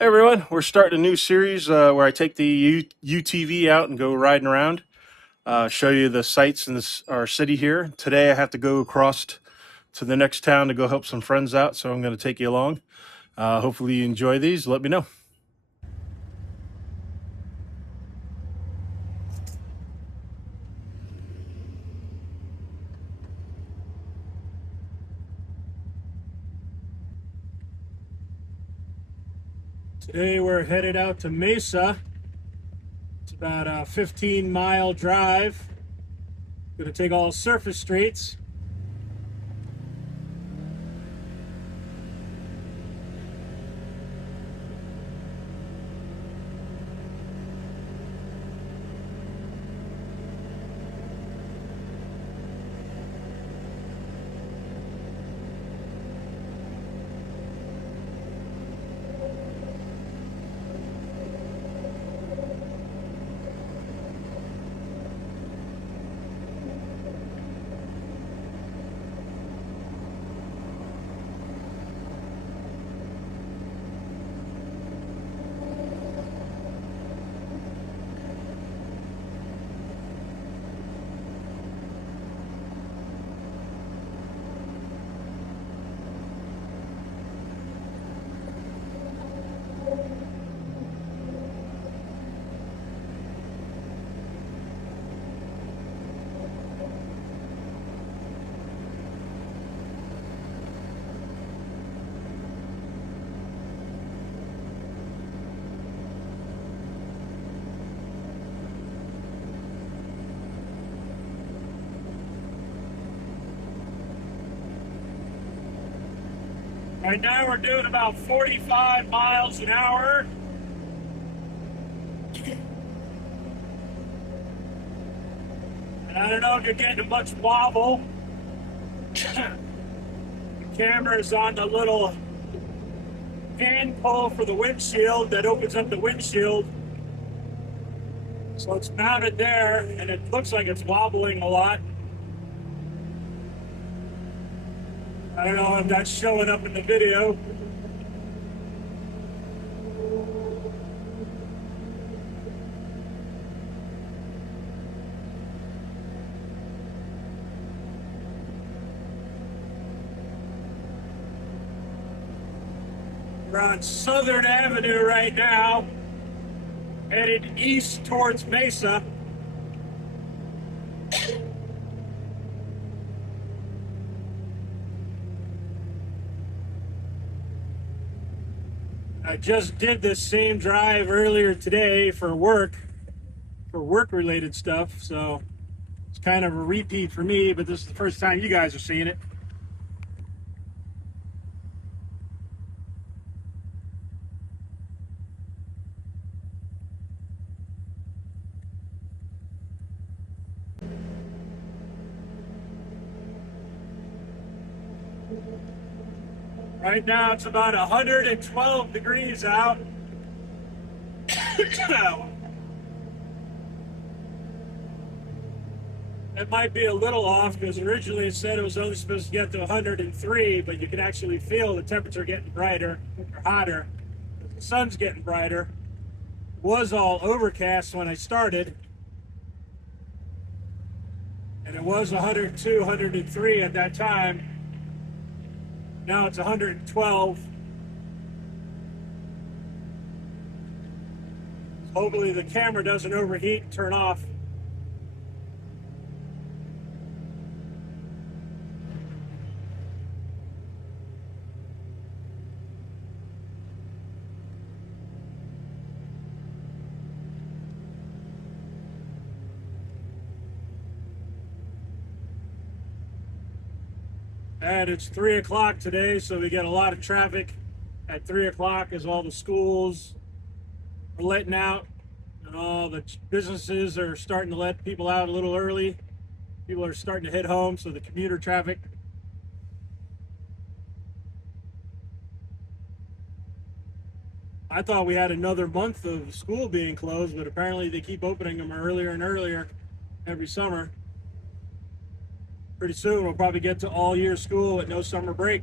Hey everyone, we're starting a new series where I take the UTV out and go riding around, show you the sights in our city here. Today I have to go across to the next town to go help some friends out, so I'm going to take you along. Hopefully you enjoy these. Let me know. Today we're headed out to Mesa. It's about a 15-mile drive. Going to take all surface streets. Right now we're doing about 45 miles an hour. And I don't know if you're getting much wobble. The camera is on the little hand pull for the windshield that opens up the windshield. So it's mounted there and it looks like it's wobbling a lot. I don't know if that's showing up in the video. We're on Southern Avenue right now, headed east towards Mesa. I just did this same drive earlier today for work-related stuff, so it's kind of a repeat for me, but this is the first time you guys are seeing it. Right now it's about 112 degrees out. That might be a little off because originally it said it was only supposed to get to 103, but you can actually feel the temperature getting brighter or hotter. The sun's getting brighter. It was all overcast when I started, and it was 102, 103 at that time. Now it's 112. Hopefully the camera doesn't overheat and turn off. And it's 3 o'clock today, so we get a lot of traffic at 3 o'clock as all the schools are letting out and all the businesses are starting to let people out a little early. People are starting to head home, so the commuter traffic. I thought we had another month of school being closed, but apparently they keep opening them earlier and earlier every summer. Pretty soon we'll probably get to all year school with no summer break.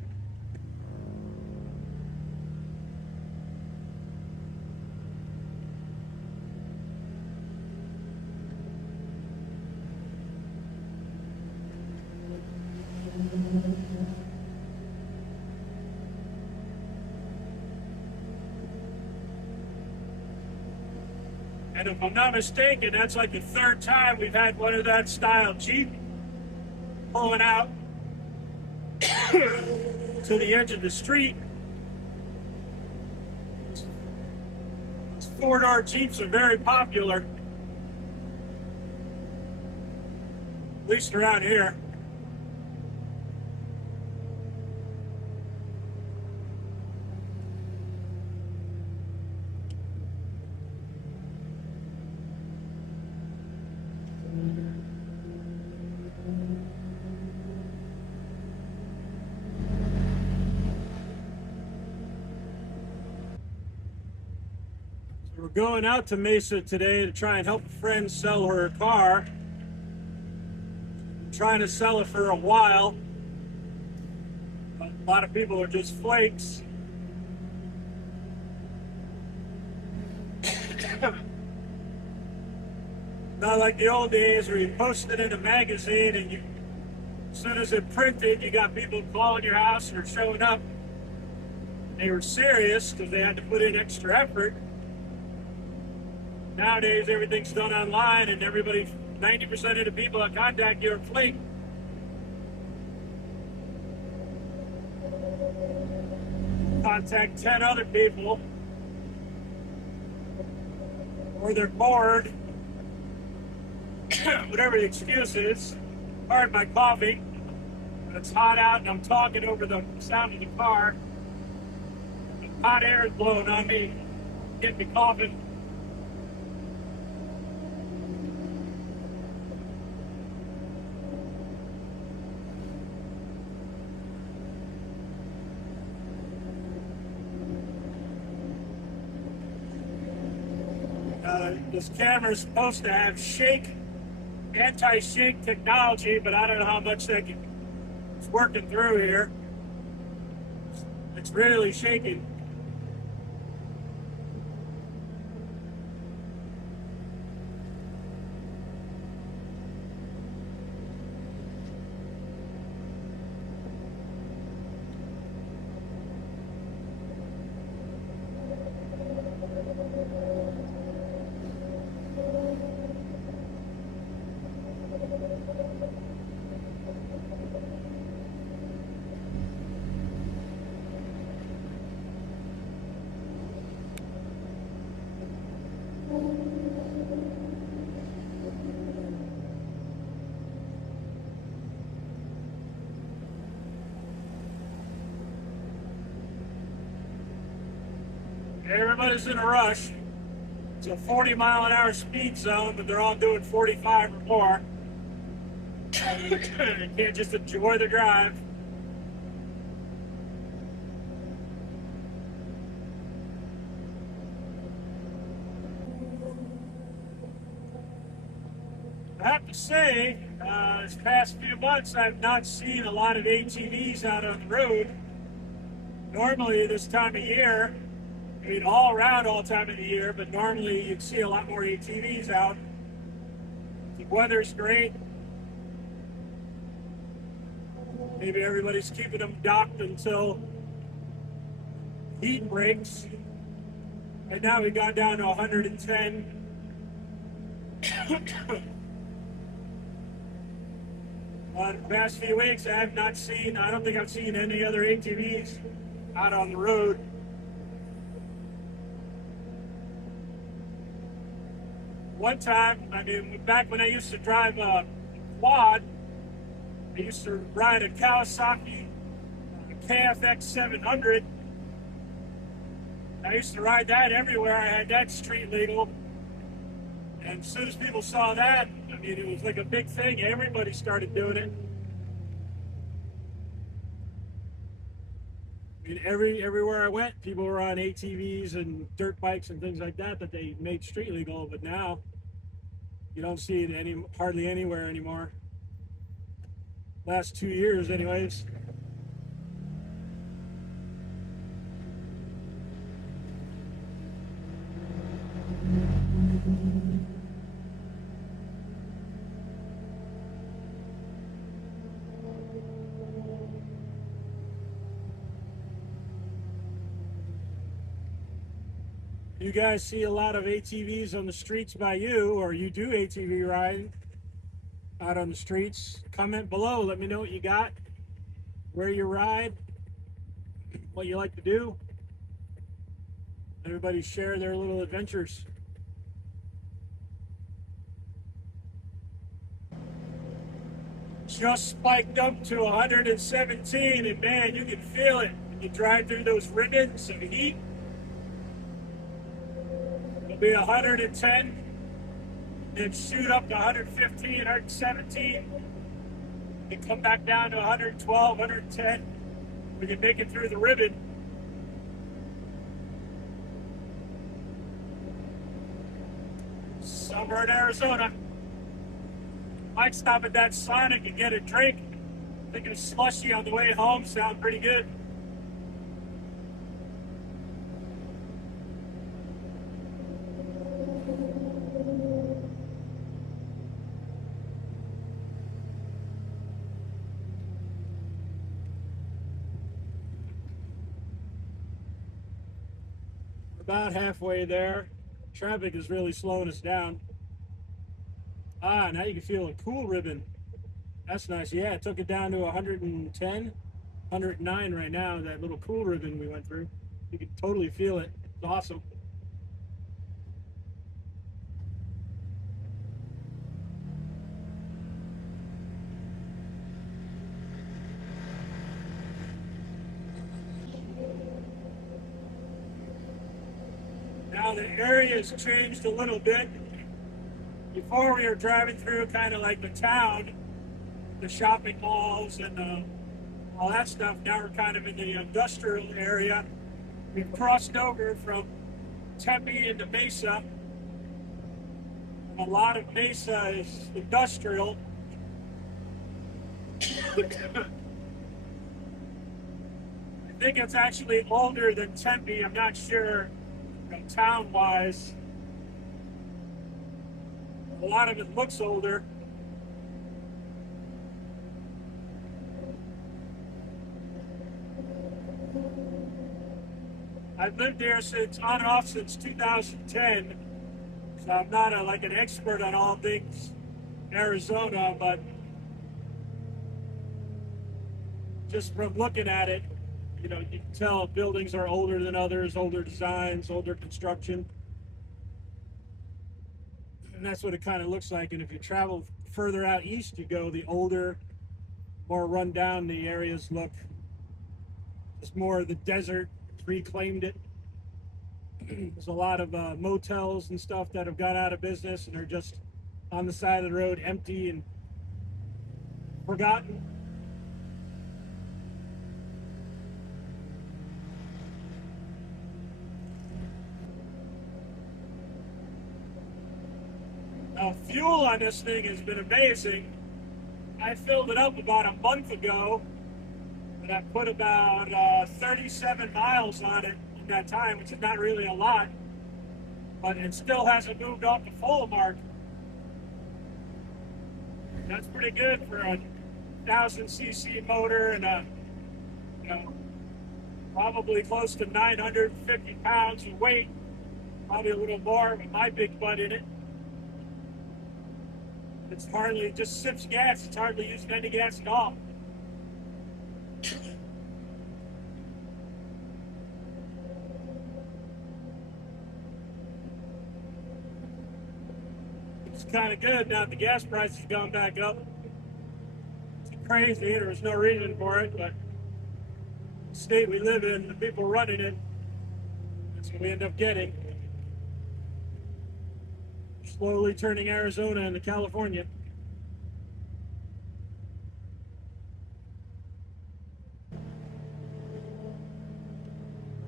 And if I'm not mistaken, that's like the third time we've had one of that style Jeep pulling out to the edge of the street. These four-door Jeeps are very popular, at least around here. We're going out to Mesa today to try and help a friend sell her car. I'm trying to sell it for a while, but a lot of people are just flakes. Not like the old days where you posted in a magazine and you, as soon as it printed, you got people calling your house or showing up. They were serious because they had to put in extra effort. Nowadays, everything's done online, and everybody, 90% of the people that contact you are flake. Contact 10 other people, or they're bored. Whatever the excuse is. Pardon my coughing, but it's hot out, and I'm talking over the sound of the car. The hot air is blowing on me, getting me coughing. This camera is supposed to have anti-shake technology, but I don't know how much that is working through here. It's really shaking. Everybody's in a rush. It's a 40-mile-an-hour speed zone, but they're all doing 45 or more. You can't just enjoy the drive. I have to say, this past few months, I've not seen a lot of ATVs out on the road. Normally, this time of year, I mean, all around all time of the year, but normally you'd see a lot more ATVs out. The weather's great. Maybe everybody's keeping them docked until heat breaks. Right now we got down to 110. The past few weeks I don't think I've seen any other ATVs out on the road. One time, I mean, back when I used to drive a quad, I used to ride a Kawasaki KFX 700. I used to ride that everywhere. I had that street legal. And as soon as people saw that, I mean, it was like a big thing. Everybody started doing it. I mean, everywhere I went, people were on ATVs and dirt bikes and things like that they made street legal. But now, you don't see it hardly anywhere anymore. Last 2 years, anyways. You guys see a lot of ATVs on the streets by you, or you do ATV riding out on the streets? Comment below. Let me know what you got, where you ride, what you like to do. Everybody share their little adventures. Just spiked up to 117, and man, you can feel it when you drive through those ribbons of heat. It'll be 110, then shoot up to 115, 117, and come back down to 112, 110. We can make it through the ribbon. Summer in Arizona. Might stop at that Sonic and get a drink. Thinking of slushy on the way home. Sound pretty good. We're about halfway there. Traffic is really slowing us down. Ah, now you can feel a cool ribbon. That's nice. Yeah, it took it down to 110, 109 right now, that little cool ribbon we went through. You can totally feel it. It's awesome. Now the area has changed a little bit. Before we were driving through kind of like the town, the shopping malls and all that stuff. Now we're kind of in the industrial area. We've crossed over from Tempe into Mesa. A lot of Mesa is industrial. I think it's actually older than Tempe. I'm not sure, town-wise. A lot of it looks older. I've lived there since on and off since 2010, so I'm not like an expert on all things Arizona, but just from looking at it, you can tell buildings are older than others, older designs, older construction. And that's what it kind of looks like. And if you travel further out east you go, the older, more run down the areas look. It's more of the desert, reclaimed it. There's a lot of motels and stuff that have gone out of business and are just on the side of the road, empty and forgotten. Now, fuel on this thing has been amazing. I filled it up about a month ago, and I put about 37 miles on it in that time, which is not really a lot, but it still hasn't moved off the full mark. That's pretty good for a 1,000cc motor and a, probably close to 950 pounds of weight, probably a little more with my big butt in it. It's hardly, just sips gas. It's hardly using any gas at all. It's kind of good now that the gas price has gone back up. It's crazy. There was no reason for it, but the state we live in, the people running it, that's what we end up getting. Slowly turning Arizona into California.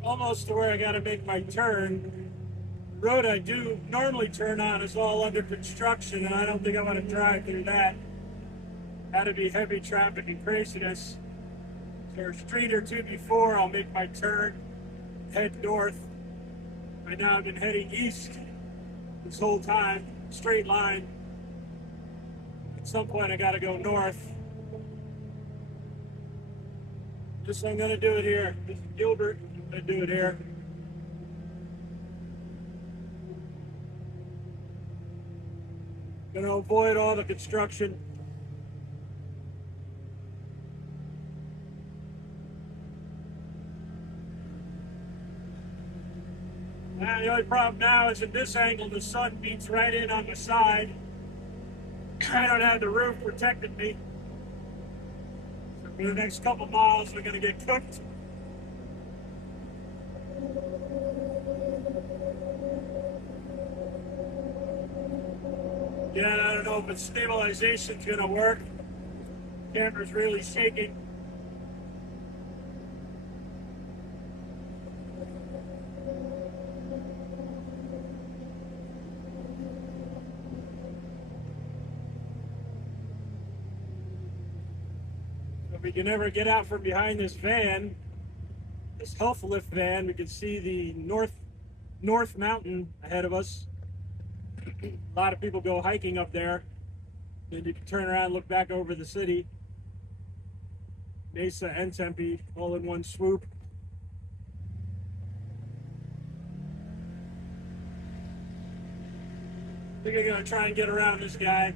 Almost to where I got to make my turn. The road I do normally turn on is all under construction, and I don't think I want to drive through that. That'd be heavy traffic and craziness. So a street or two before I'll make my turn, head north. Right now I've been heading east this whole time, straight line. At some point I gotta go north. Just I'm gonna do it here. This is Gilbert, I'm gonna do it here. Gonna avoid all the construction. And the only problem now is at this angle, the sun beats right in on the side. I don't have the roof protecting me. So for the next couple miles, we're gonna get cooked. Yeah, I don't know if its stabilization's gonna work. Camera's really shaking. If we can ever get out from behind this van, this health lift van, we can see the North Mountain ahead of us. A lot of people go hiking up there. Then you can turn around and look back over the city. Mesa and Tempe all in one swoop. I think I'm gonna try and get around this guy.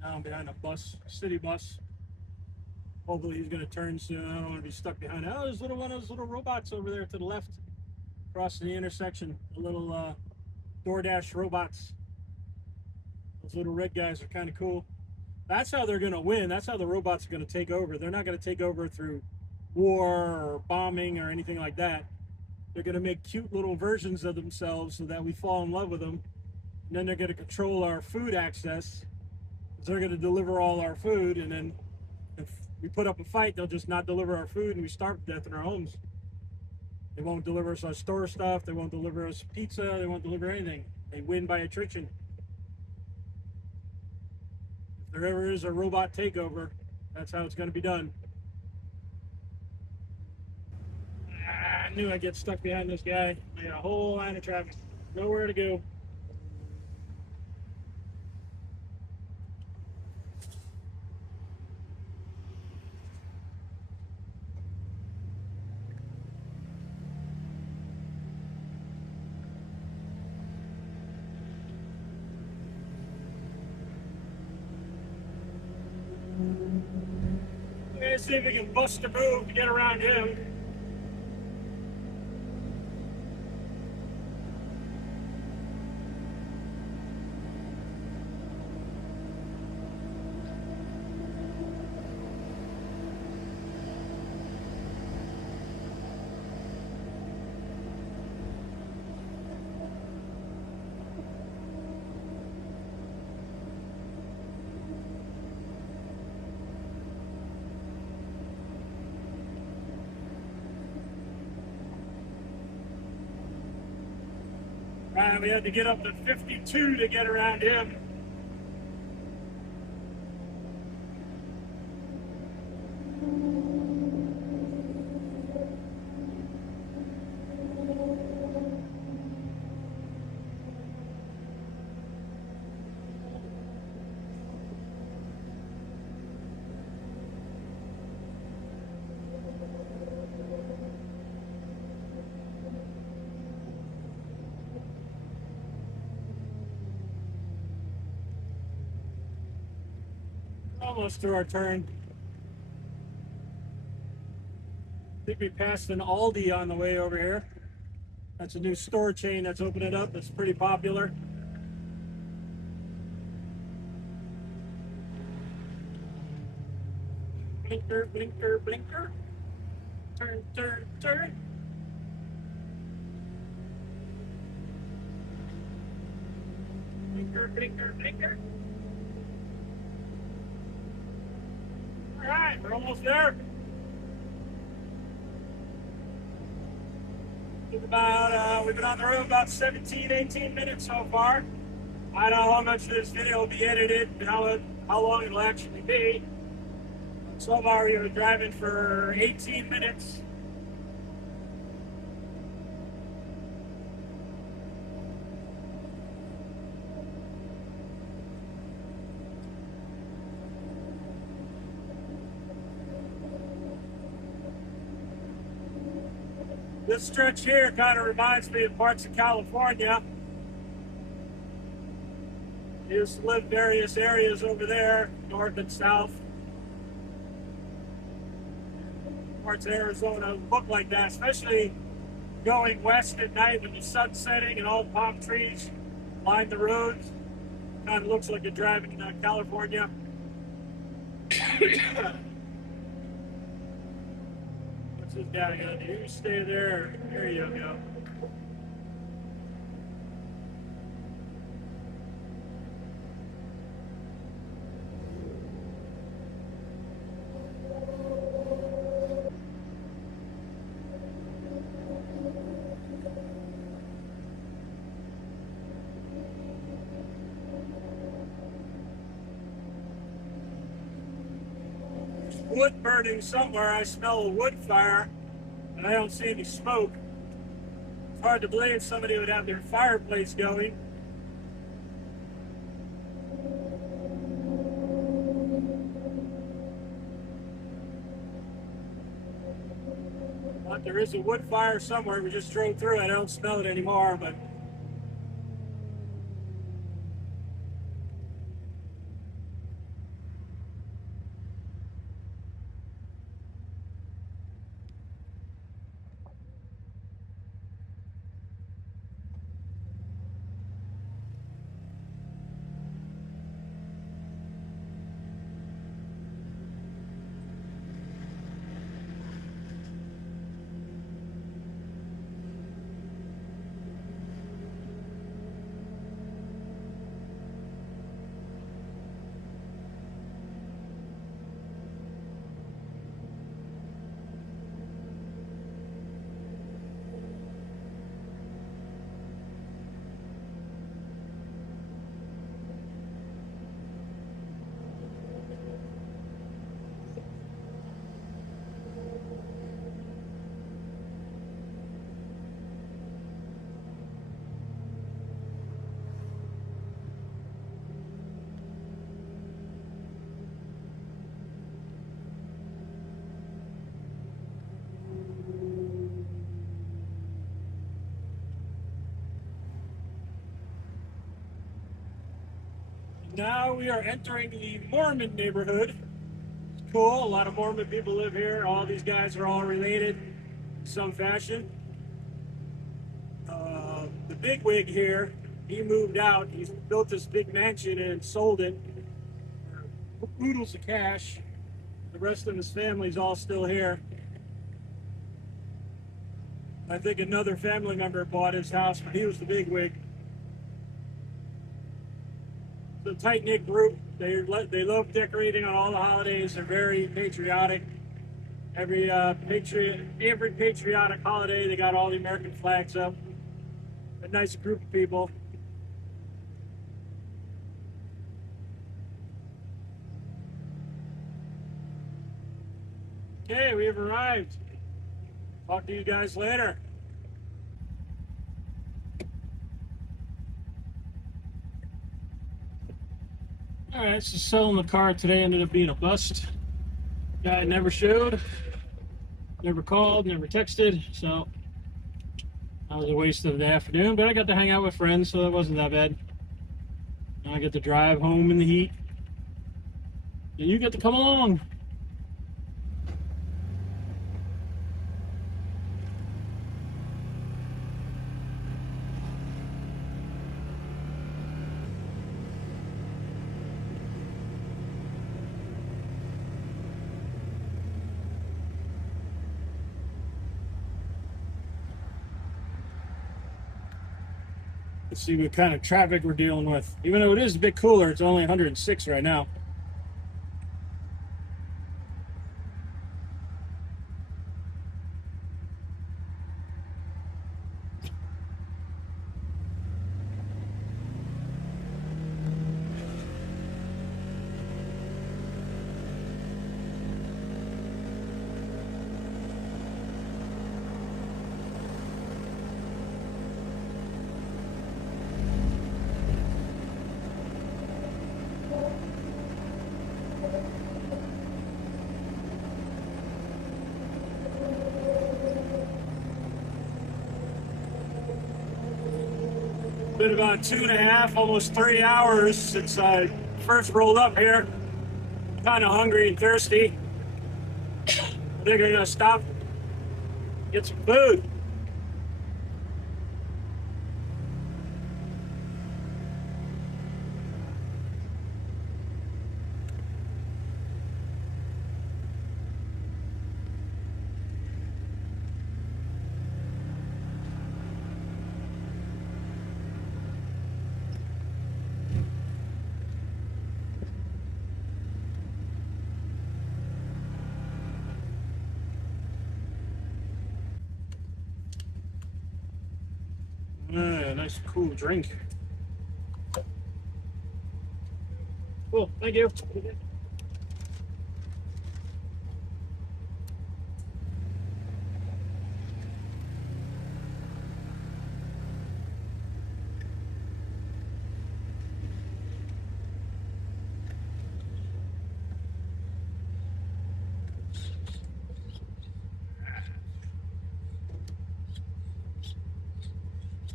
Now I'm behind a bus, city bus. Hopefully he's gonna turn soon. I don't want to be stuck behind. Oh, there's one of those little robots over there to the left, crossing the intersection. The little DoorDash robots. Those little red guys are kind of cool. That's how they're gonna win. That's how the robots are gonna take over. They're not gonna take over through war or bombing or anything like that. They're gonna make cute little versions of themselves so that we fall in love with them. And then they're gonna control our food access. They're gonna deliver all our food, and then if we put up a fight, they'll just not deliver our food and we starve to death in our homes. They won't deliver us our store stuff. They won't deliver us pizza. They won't deliver anything. They win by attrition. If there ever is a robot takeover, that's how it's going to be done. I knew I'd get stuck behind this guy. I had a whole line of traffic. Nowhere to go. Let's see if we can bust a move to get around him. We had to get up to 52 to get around him. Almost through our turn. I think we passed an Aldi on the way over here. That's a new store chain that's opening up. It's pretty popular. Blinker, blinker, blinker. Turn, turn, turn. All right, we're almost there. We've been on the road about 17, 18 minutes so far. I don't know how much of this video will be edited and how long it'll actually be. So far, we were driving for 18 minutes. This stretch here kind of reminds me of parts of California. I used to live in various areas over there, north and south. Parts of Arizona look like that, especially going west at night when the sun's setting and all palm trees line the roads. Kind of looks like you're driving in California. What's this guy gonna do? You stay there. There you go. Wood burning somewhere. I smell a wood fire, and I don't see any smoke. It's hard to believe somebody would have their fireplace going. But there is a wood fire somewhere. We just drove through it. I don't smell it anymore, but now we are entering the Mormon neighborhood. It's cool. A lot of Mormon people live here. All these guys are all related in some fashion. The bigwig here, he moved out. He's built this big mansion and sold it for oodles of cash. The rest of his family's all still here. I think another family member bought his house, but he was the bigwig. The tight-knit group. They love decorating on all the holidays. They're very patriotic. Every patriotic holiday, they got all the American flags up. A nice group of people. Okay, we have arrived. Talk to you guys later. All right, so selling the car today ended up being a bust. Guy never showed, never called, never texted, so that was a waste of the afternoon, but I got to hang out with friends, so that wasn't that bad. Now I get to drive home in the heat, and you get to come along. Let's see what kind of traffic we're dealing with. Even though it is a bit cooler, it's only 106 right now. Been about 2.5, almost 3 hours since I first rolled up here. Kind of hungry and thirsty. I think I'm gonna stop, get some food. Nice cool drink. Cool, thank you.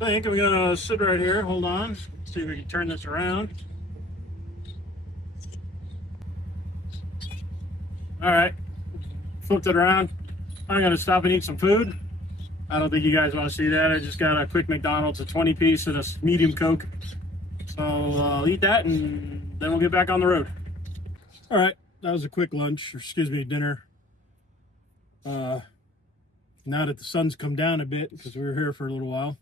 I think I'm gonna sit right here. Hold on. See if we can turn this around. All right, flipped it around. I'm gonna stop and eat some food. I don't think you guys want to see that. I just got a quick McDonald's, a 20-piece and a medium Coke. So I'll eat that and then we'll get back on the road. All right, that was a quick lunch, or excuse me, dinner. Now that the sun's come down a bit, because we were here for a little while.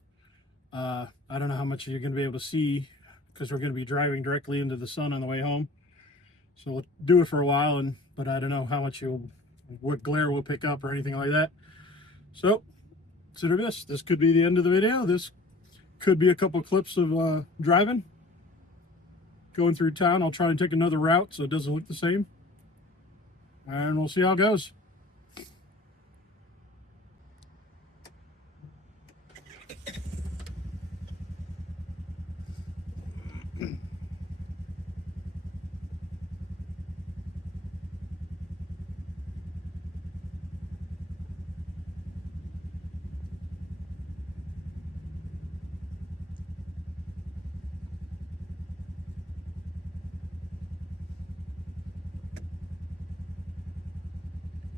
I don't know how much you're going to be able to see because we're going to be driving directly into the sun on the way home. So we'll do it for a while, but I don't know how much what glare we'll pick up or anything like that. So consider this. This could be the end of the video. This could be a couple clips of driving, going through town. I'll try and take another route so it doesn't look the same. And we'll see how it goes.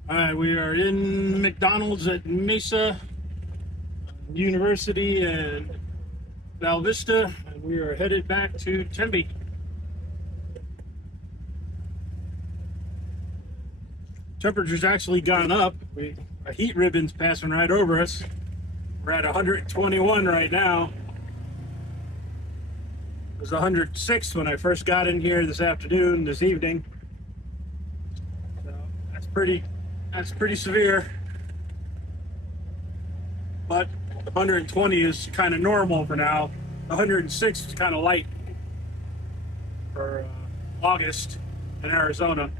All right, we are in McDonald's at Mesa University and Val Vista, and we are headed back to Tempe. Temperature's actually gone up. A heat ribbon's passing right over us. We're at 121 right now. It was 106 when I first got in here this evening. So that's pretty severe. But 120 is kind of normal for now. 106 is kind of light for August in Arizona.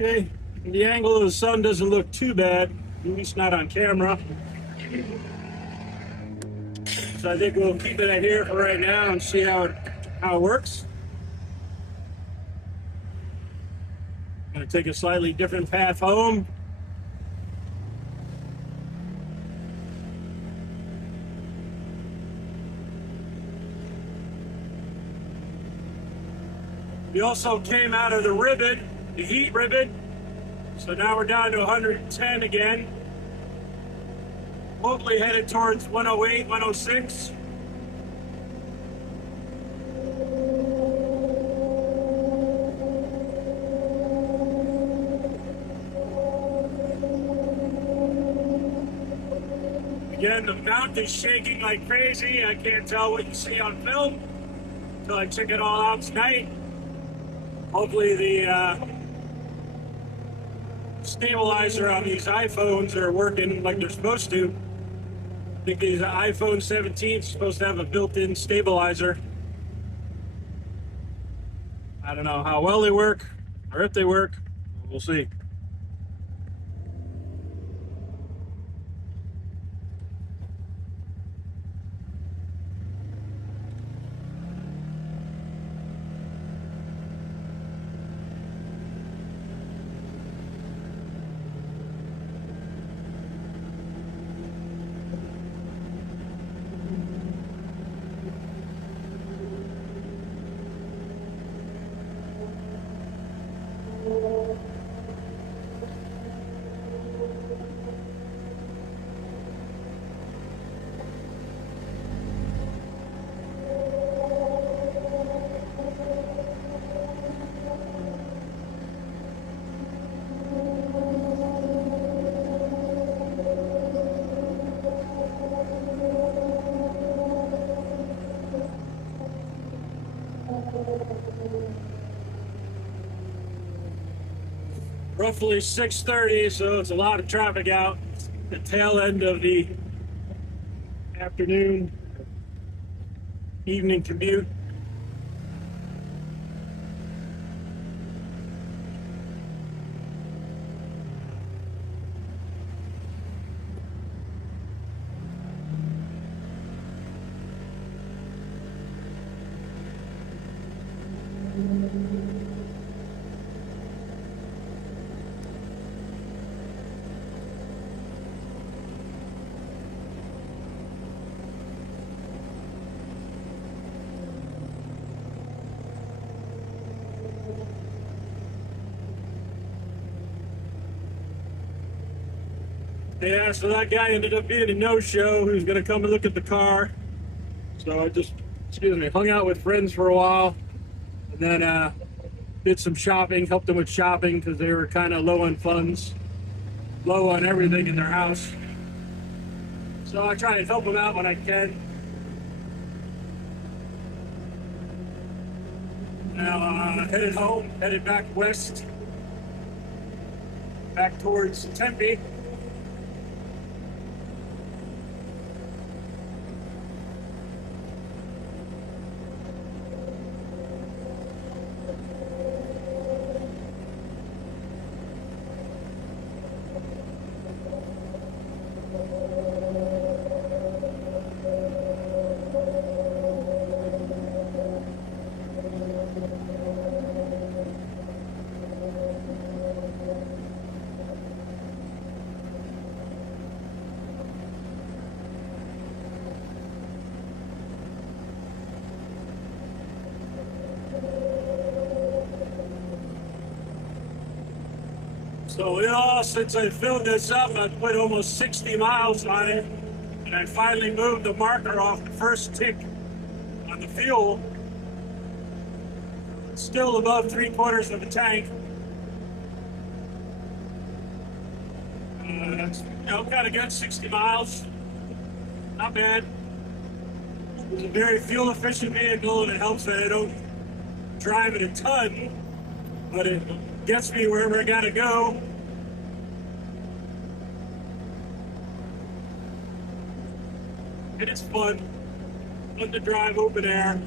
Okay, the angle of the sun doesn't look too bad, at least not on camera. So I think we'll keep it here for right now and see how it works. Gonna take a slightly different path home. We also came out of the ribbon, the heat ribbon. So now we're down to 110 again. Hopefully headed towards 108, 106. Again, the mount is shaking like crazy. I can't tell what you see on film until I check it all out tonight. Hopefully the stabilizer on these iPhones are working like they're supposed to. I think these iPhone 17 is supposed to have a built-in stabilizer. I don't know how well they work or if they work. We'll see. Roughly 6:30, so it's a lot of traffic out. The tail end of the afternoon, evening commute. Yeah, so that guy ended up being a no-show who's going to come and look at the car. So I just, hung out with friends for a while, and then did some shopping, helped them with shopping because they were kind of low on funds, low on everything in their house. So I try and help them out when I can. Now headed home, headed back west, back towards Tempe. So in all, since I filled this up, I've put almost 60 miles on it, and I finally moved the marker off the first tick on the fuel. It's still above 3/4 of the tank. That's kind of good, 60 miles. Not bad. It's a very fuel efficient vehicle, and it helps that I don't drive it a ton, but it gets me wherever I gotta go. And it's fun to drive open air.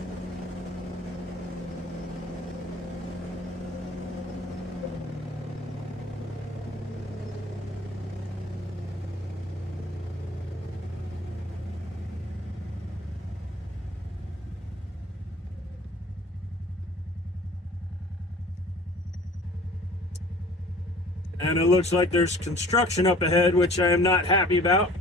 And it looks like there's construction up ahead, which I am not happy about.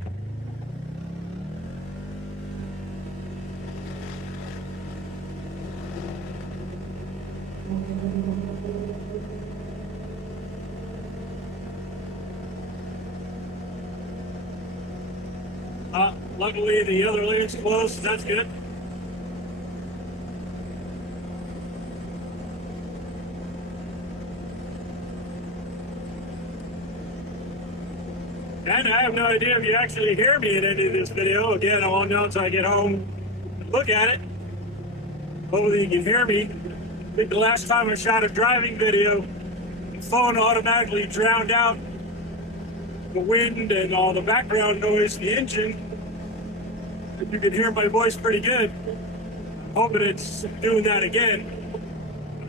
Luckily, the other lane's closed, so that's good. And I have no idea if you actually hear me in any of this video. Again, I won't know until I get home and look at it. Hopefully you can hear me. I think the last time I shot a driving video, the phone automatically drowned out the wind and all the background noise, the engine. You can hear my voice pretty good. I'm hoping it's doing that again.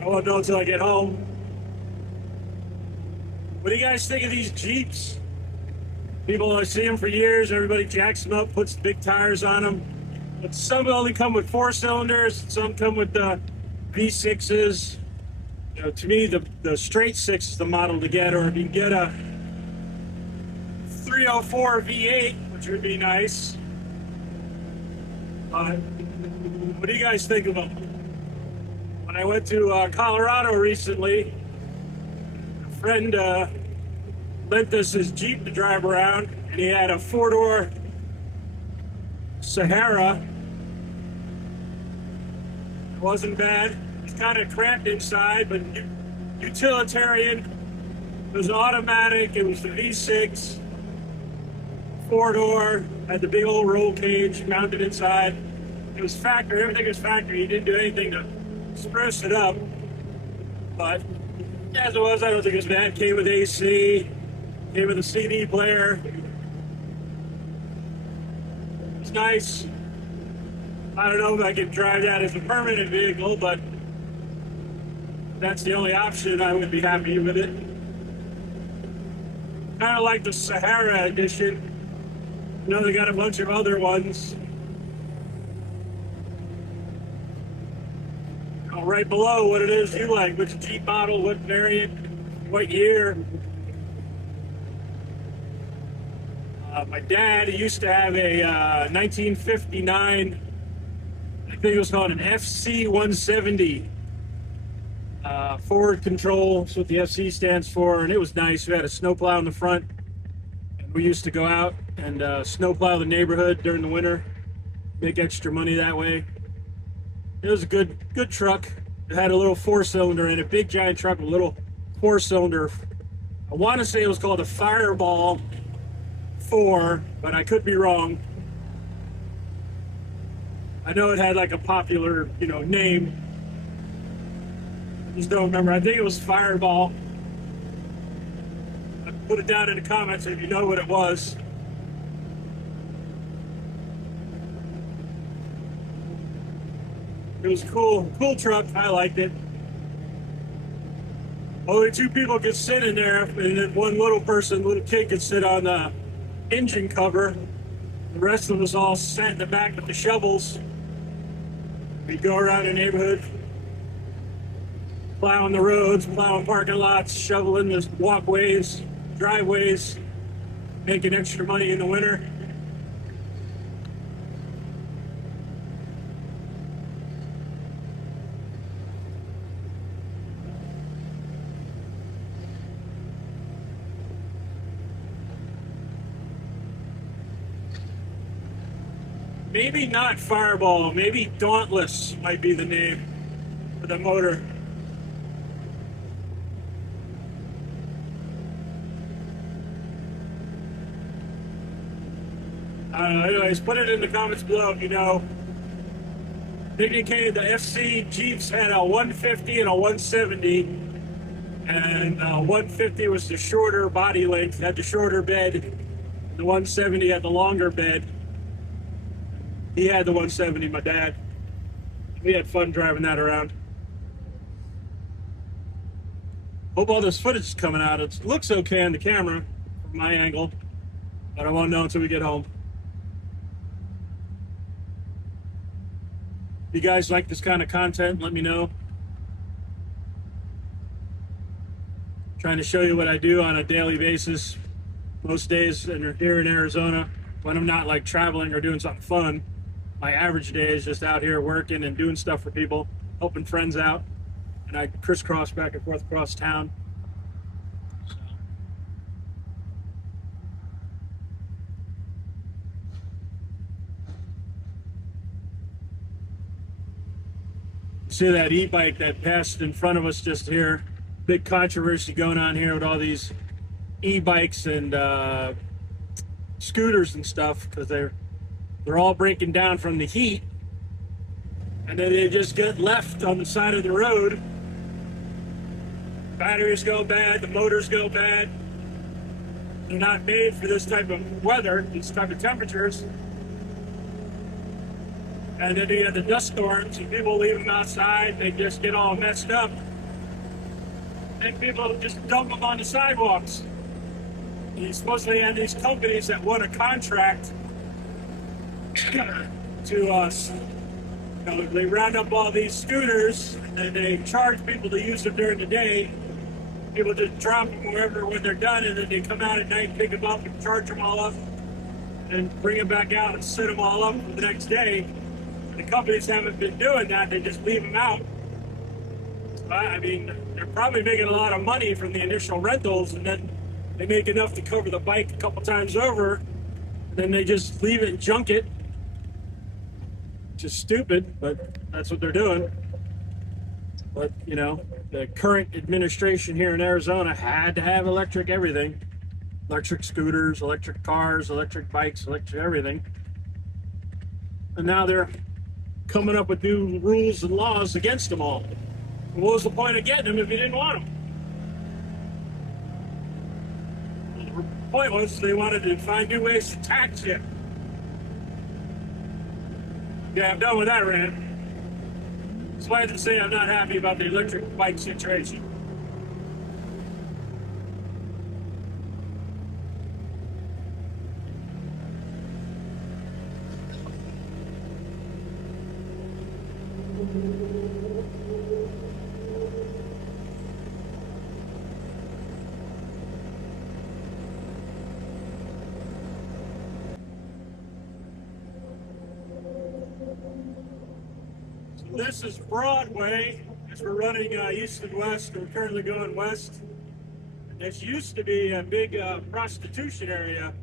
I won't know until I get home. What do you guys think of these Jeeps? People, I see them for years. Everybody jacks them up, puts big tires on them. But some only come with 4 cylinders. Some come with the V6s. You know, to me, the straight 6 is the model to get. Or if you can get a 304 V8, which would be nice. What do you guys think of them? When I went to Colorado recently, a friend lent us his Jeep to drive around, and he had a 4-door Sahara. It wasn't bad. It's kind of cramped inside, but utilitarian. It was automatic. It was the V6, 4-door, had the big old roll cage mounted inside. It was factory. Everything was factory. He didn't do anything to spruce it up. But as it was, I don't think it was bad. Came with AC. Came with a CD player. It's nice. I don't know if I could drive that as a permanent vehicle, but that's the only option. I would be happy with it. Kind of like the Sahara edition. You know, they got a bunch of other ones. Right below what it is you like, which Jeep model, what variant, what year. My dad used to have a 1959, I think it was called an FC 170. Forward control, that's what the FC stands for, and it was nice. We had a snowplow in the front, and we used to go out and snowplow the neighborhood during the winter, make extra money that way. It was a good truck. It had a little 4-cylinder in it, big giant truck with a little 4-cylinder. I want to say it was called a Fireball 4, but I could be wrong. I know it had like a popular, name. I just don't remember. I think it was Fireball. Put it down in the comments if you know what it was. It was cool truck. I liked it. Only 2 people could sit in there, and then one little kid could sit on the engine cover. The rest of us all sat in the back with the shovels. We'd go around the neighborhood, plowing the roads, plowing parking lots, shoveling the walkways, driveways, making extra money in the winter. Maybe not Fireball, maybe Dauntless might be the name for the motor. I don't know, anyways, put it in the comments below if you know. I think it came, the FC Jeeps had a 150 and a 170, and 150 was the shorter body length, had the shorter bed. The 170 had the longer bed. He had the 170, my dad. We had fun driving that around. Hope all this footage is coming out. It looks okay on the camera from my angle, but I won't know until we get home. If you guys like this kind of content, let me know. trying to show you what I do on a daily basis. Most days here in Arizona, when I'm not like traveling or doing something fun, my average day is just out here working and doing stuff for people, helping friends out, and I crisscross back and forth across town. See that e-bike that passed in front of us just here? Big controversy going on here with all these e-bikes and scooters and stuff because they're all breaking down from the heat, and then they just get left on the side of the road. Batteries go bad, the motors go bad. They're not made for this type of weather, these type of temperatures. And then you have the dust storms, and people leave them outside, they just get all messed up. And people just dump them on the sidewalks. You supposedly have these companies that want a contract to us. They round up all these scooters and they charge people to use them during the day. People just drop them wherever when they're done, and then they come out at night, pick them up, and charge them all up, and bring them back out and set them all up for the next day. The companies haven't been doing that; they just leave them out. I mean, they're probably making a lot of money from the initial rentals, and then they make enough to cover the bike a couple times over, and then they just leave it and junk it. Just stupid, but that's what they're doing. But you know, the current administration here in Arizona had to have electric everything. Electric scooters, electric cars, electric bikes, electric everything. And now they're coming up with new rules and laws against them all. What was the point of getting them if you didn't want them? The point was they wanted to find new ways to tax you. Yeah, I'm done with that rant. Suffice to say, I'm not happy about the electric bike situation. This is Broadway, as we're running east and west. We're currently going west. This used to be a big prostitution area.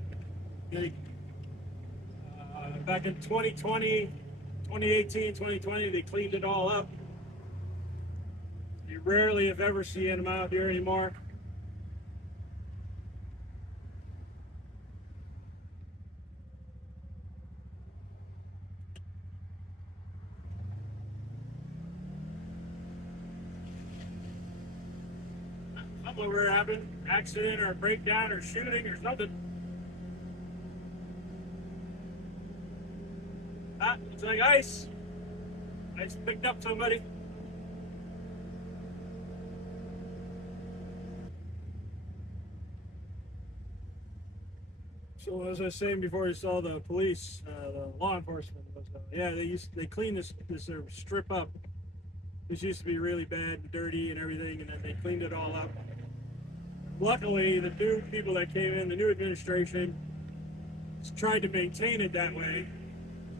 Back in 2020, 2018, 2020, they cleaned it all up. You rarely, if ever, see them out here anymore. Something ever happened, accident or a breakdown or shooting or something. Ah, it's like ice. Ice picked up somebody. So as I was saying before, you saw the police, the law enforcement was, yeah, they cleaned this strip up. This used to be really bad and dirty and everything, and then they cleaned it all up. Luckily, the new people that came in, the new administration, tried to maintain it that way.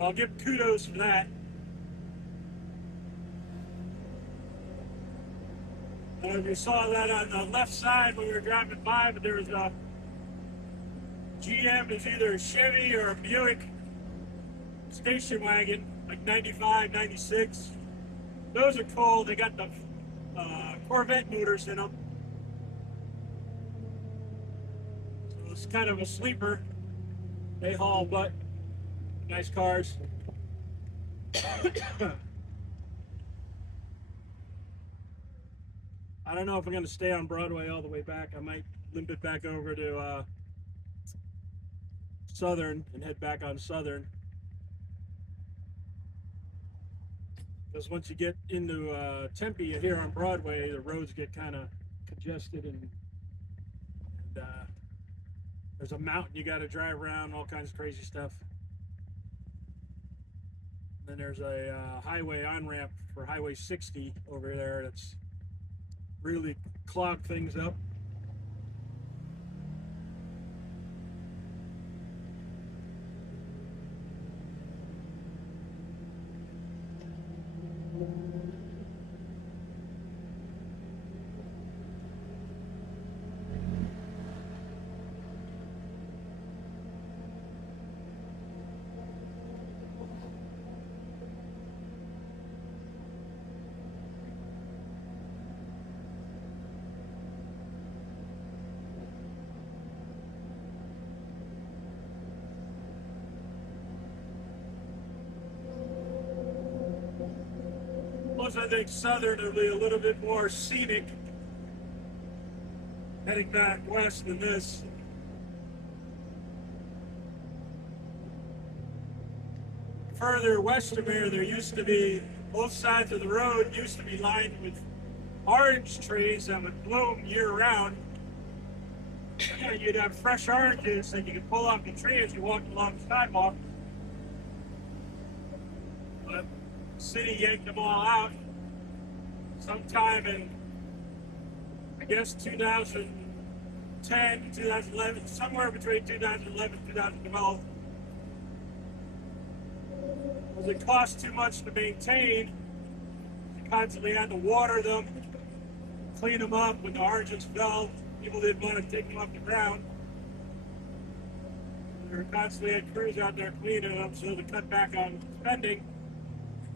I'll give kudos for that. You saw that on the left side when we were driving by, but there was a GM, is either a Chevy or a Buick station wagon, like 95, 96. Those are cool. They got the Corvette motors in them. So it's kind of a sleeper. They haul butt. Nice cars. I don't know if I'm going to stay on Broadway all the way back. I might limp it back over to Southern and head back on Southern. Because once you get into Tempe here on Broadway, the roads get kind of congested, and there's a mountain you got to drive around, all kinds of crazy stuff. Then there's a highway on-ramp for Highway 60 over there that's really clogged things up. suppose I think southern will be a little bit more scenic heading back west than this. Further west of here, there used to be, both sides of the road used to be lined with orange trees that would bloom year round. You'd have fresh oranges that you could pull off the tree as you walked along the sidewalk. But the city yanked them all out sometime in, I guess, 2010, 2011, somewhere between 2011 and 2012. Because it cost too much to maintain, you constantly had to water them, clean them up when the oranges fell. People didn't want to take them off the ground. There were constantly had crews out there cleaning them, so to cut back on spending,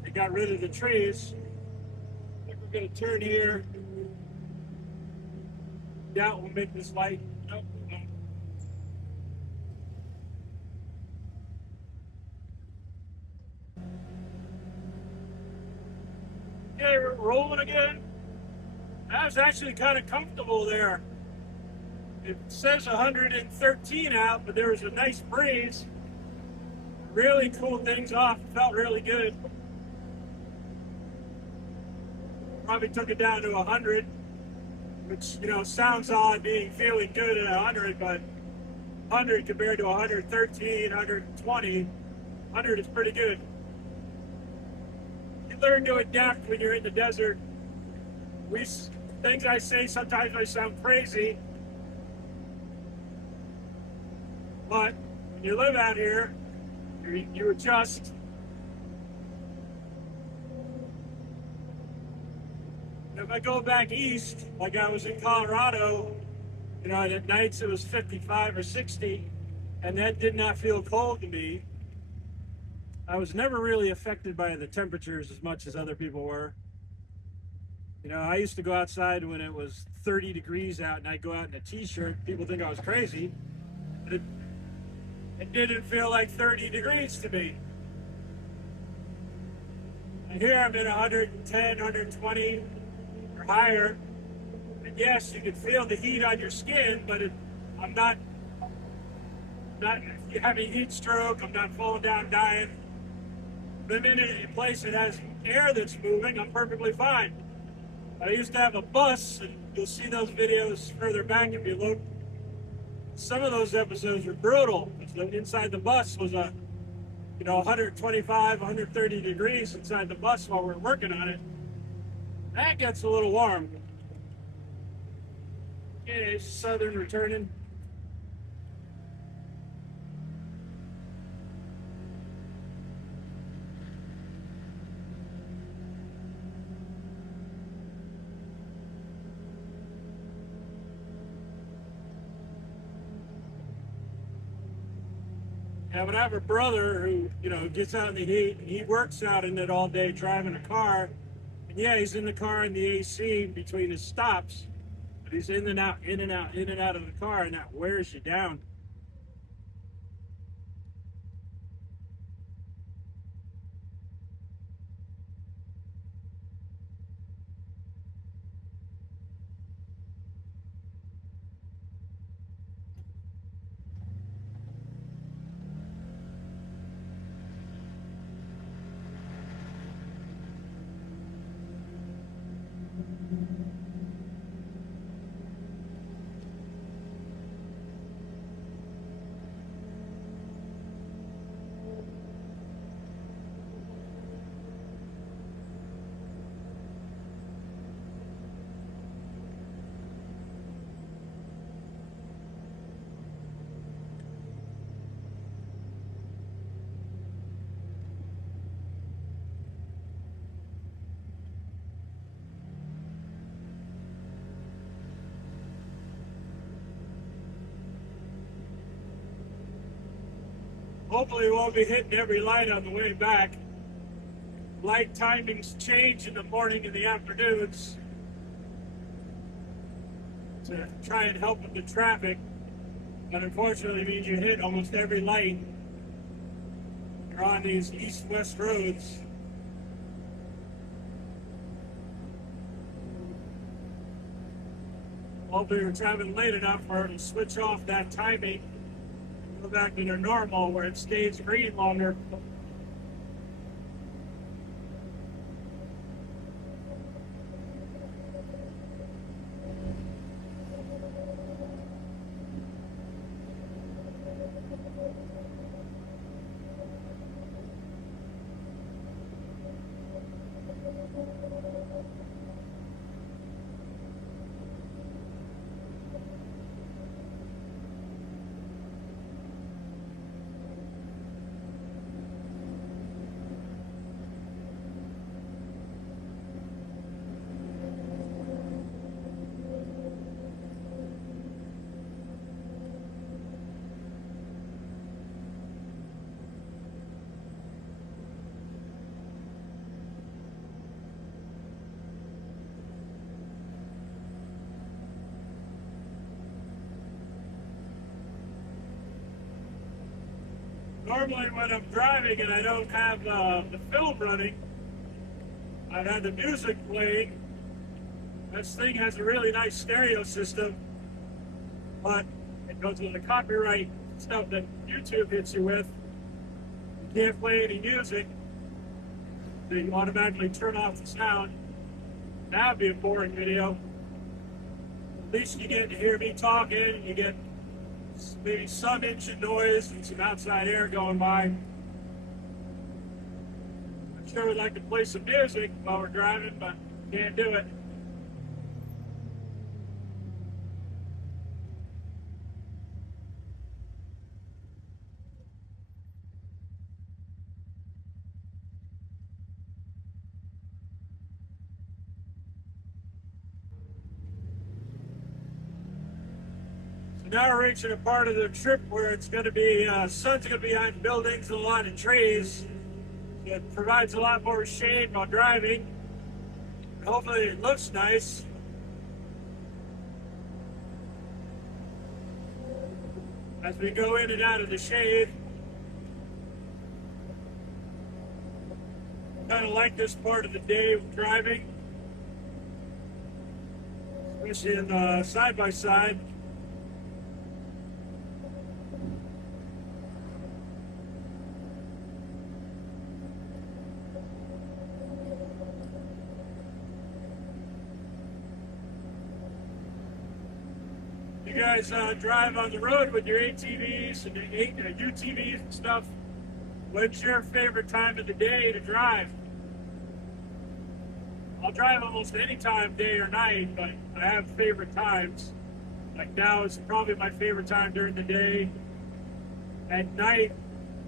they got rid of the trees. I think we're going to turn here. Doubt we'll make this light. Nope. Okay, we're rolling again. I was actually kind of comfortable there. It says 113 out, but there was a nice breeze. Really cooled things off. It felt really good. Probably took it down to 100, which, you know, sounds odd being feeling good at 100, but 100 compared to 113, 120, 100 is pretty good. You learn to adapt when you're in the desert. Things I say sometimes might sound crazy, but when you live out here, you adjust. If I go back east, like I was in Colorado, you know, at nights it was 55 or 60, and that did not feel cold to me. I was never really affected by the temperatures as much as other people were. You know, I used to go outside when it was 30 degrees out, and I'd go out in a t-shirt. People think I was crazy. But it didn't feel like 30 degrees to me. And here I'm in 110, 120 or higher. And yes, you can feel the heat on your skin, but I'm not having heat stroke. I'm not falling down dying. If I'm in a place that has air that's moving, I'm perfectly fine. I used to have a bus, and you'll see those videos further back if you look. Some of those episodes were brutal. Inside the bus was 125, 130 degrees inside the bus while we're working on it. That gets a little warm. Okay, southern returning. Yeah, but I have a brother who, gets out in the heat, and he works out in it all day driving a car. And yeah, he's in the car in the AC between his stops, but he's in and out, in and out, in and out of the car, and that wears you down. Hopefully we won't be hitting every light on the way back. Light timings change in the morning and the afternoons to try and help with the traffic. But unfortunately it means you hit almost every light. You're on these east-west roads. hopefully we're traveling late enough for it to switch off that timing, go back to their normal where it stays green longer. Normally when I'm driving and I don't have the film running, I've had the music playing. This thing has a really nice stereo system, but it goes with the copyright stuff that YouTube hits you with. You can't play any music, so you automatically turn off the sound. That'd be a boring video. At least you get to hear me talking, you get maybe some engine noise and some outside air going by. I'm sure we'd like to play some music while we're driving, but can't do it. So now we're reaching a part of the trip where it's going to be, sun's going to be behind buildings and a lot of trees. It provides a lot more shade while driving. Hopefully it looks nice. As we go in and out of the shade. Kind of like this part of the day of driving. Especially in side-by-side. You guys drive on the road with your ATVs and UTVs and stuff. What's your favorite time of the day to drive? I'll drive almost any time, day or night, but I have favorite times. Like now is probably my favorite time during the day. At night,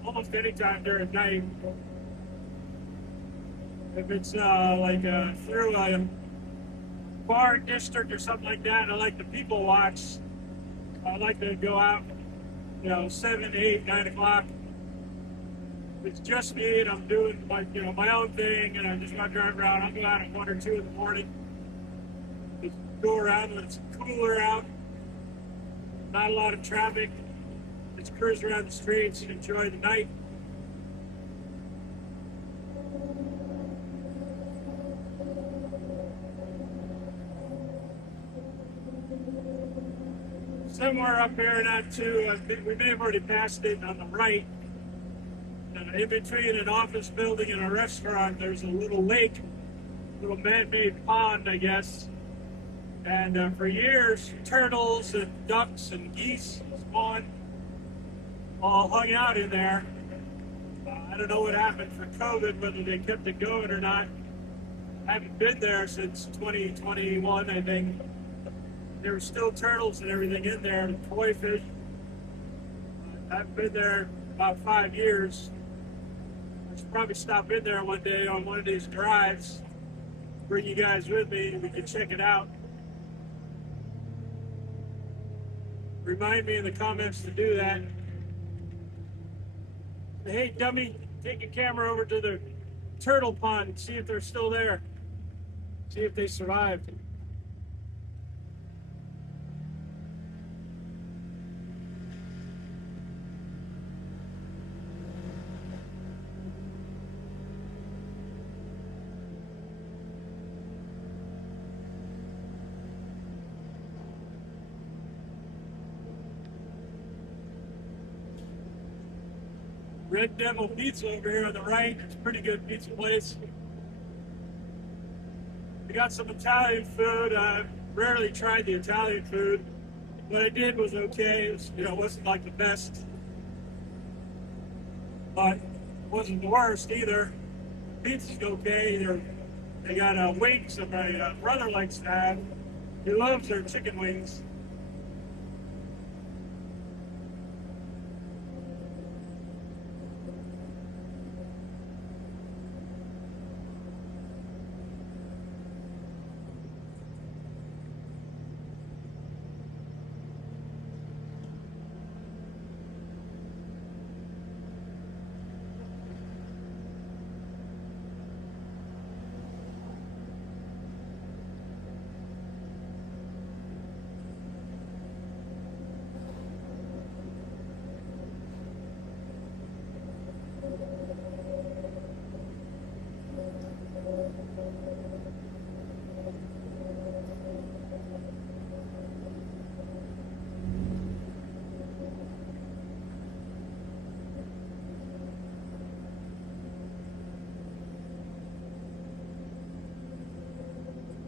almost any time during night. If it's through a bar district or something like that, I like to people watch. I like to go out, 7, 8, 9 o'clock. If it's just me and I'm doing my own thing and I just want to drive around, I'll go out at 1 or 2 in the morning. Just go around when it's cooler out. Not a lot of traffic. Just cruise around the streets and enjoy the night. Somewhere up here, not too, we may have already passed it on the right. In between an office building and a restaurant, there's a little lake, little man-made pond, I guess. And for years, turtles and ducks and geese spawned, all hung out in there. I don't know what happened for COVID, whether they kept it going or not. I haven't been there since 2021, I think. There were still turtles and everything in there, and koi fish. I've been there about 5 years. I should probably stop in there one day on one of these drives. Bring you guys with me and we can check it out. Remind me in the comments to do that. Hey, dummy, take a camera over to the turtle pond and see if they're still there. See if they survived. Red Devil Pizza over here on the right. It's a pretty good pizza place. We got some Italian food. I rarely tried the Italian food. What I did was okay. It wasn't like the best, but it wasn't the worst either. Pizza's okay. They got wings that my brother likes to have. He loves their chicken wings.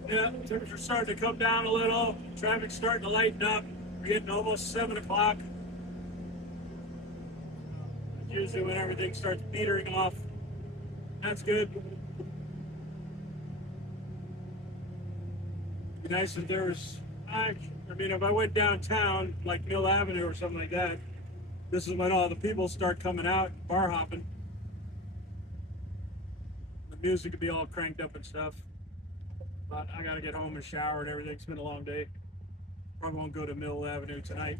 Yeah, temperature's starting to come down a little. Traffic's starting to lighten up. We're getting almost 7 o'clock. That's usually when everything starts petering off. That's good. Be nice if there was, I mean, if I went downtown, like Mill Avenue or something like that, this is when all the people start coming out, bar hopping. The music would be all cranked up and stuff. But I gotta get home and shower and everything. It's been a long day. Probably won't go to Mill Avenue tonight.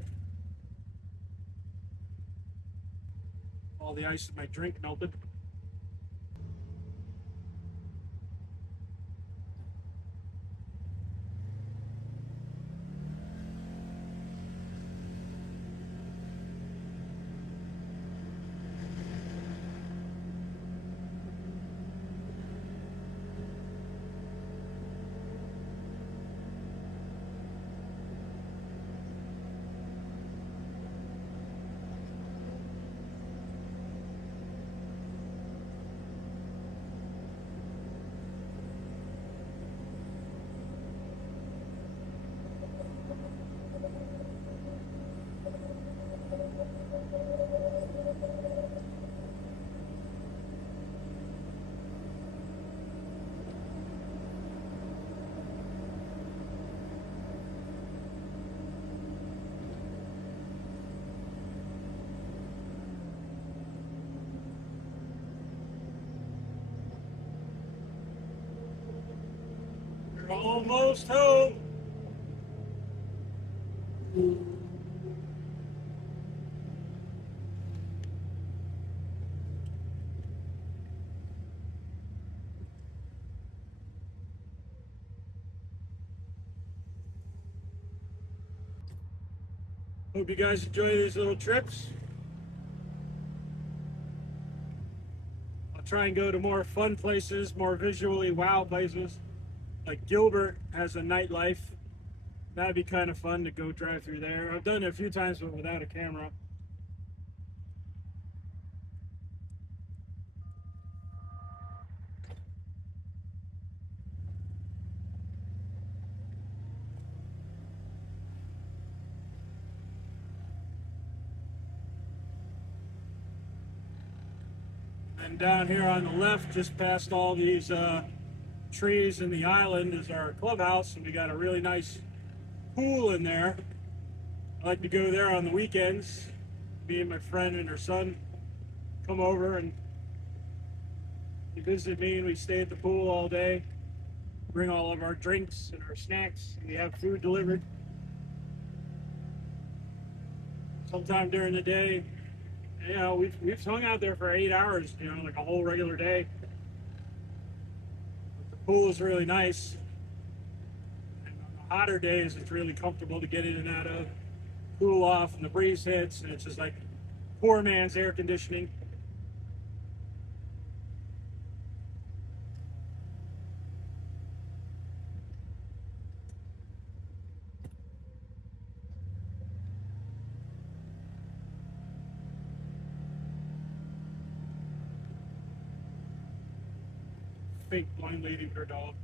All the ice in my drink melted. We're almost home. Hope you guys enjoy these little trips. I'll try and go to more fun places, more visually wow places. Like Gilbert has a nightlife. That'd be kind of fun to go drive through there. I've done it a few times, but without a camera. And down here on the left, just past all these trees in the island, is our clubhouse, and we got a really nice pool in there. I like to go there on the weekends. Me and my friend and her son come over and they visit me, and we stay at the pool all day. Bring all of our drinks and our snacks, and we have food delivered. Sometime during the day, we've hung out there for 8 hours, like a whole regular day. But the pool is really nice. And on the hotter days, it's really comfortable to get in and out of, cool off, and the breeze hits, and it's just like poor man's air conditioning. fake blind lady with her dog.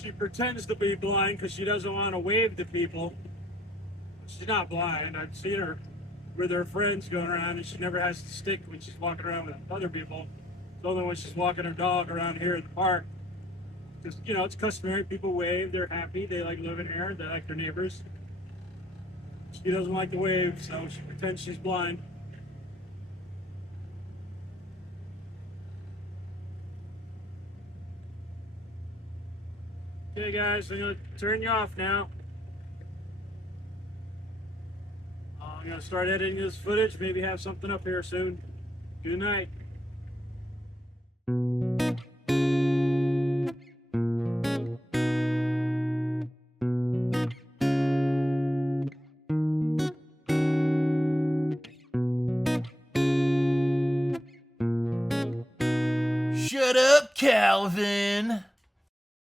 She pretends to be blind because she doesn't want to wave to people. She's not blind. I've seen her with her friends going around, and she never has to stick when she's walking around with other people. It's only when she's walking her dog around here at the park. Just, you know, it's customary. People wave. They're happy. They like living here. They like their neighbors. She doesn't like to wave, so she pretends she's blind. Okay, guys, I'm going to turn you off now. I'm going to start editing this footage, maybe have something up here soon. Good night. Shut up, Calvin!